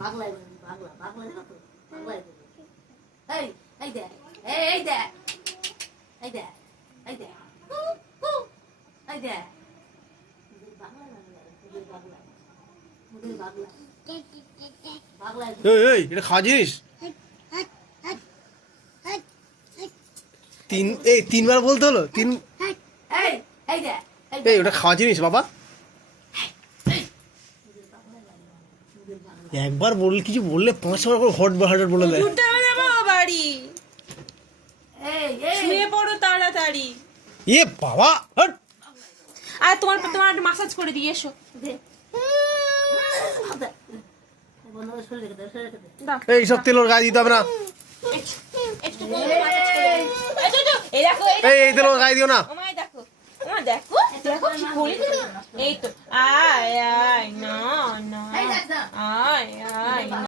বাংলায় বাংলা বাংলা জানো তো বাংলায় এই এই দে এই দে এই দে এই দে এই দে বাংলা বাংলা বাংলা বাংলা এই এটা খাওয়া জিনিস তিনবার বলতে হলো এই এই দে এই ওটা খাওয়া জিনিস বাবা একবার বললে কিছু বললে 5বার করে হট বাহাট বলে দেয় বাড়ি শুয়ে পড়ো তাড়াতাড়ি এ বাবা হট আর তোমার মাসাজ করে দিয়ে এসো দাও এই সব তেল ওর গায়ে দিতে হবে না একটু মাসাজ করে এই দেখো এই তেল ওর গায়ে দিও না ওমাই দেখো দেখো দেখো কি করি এই তো আয় আয় না না আয় আয়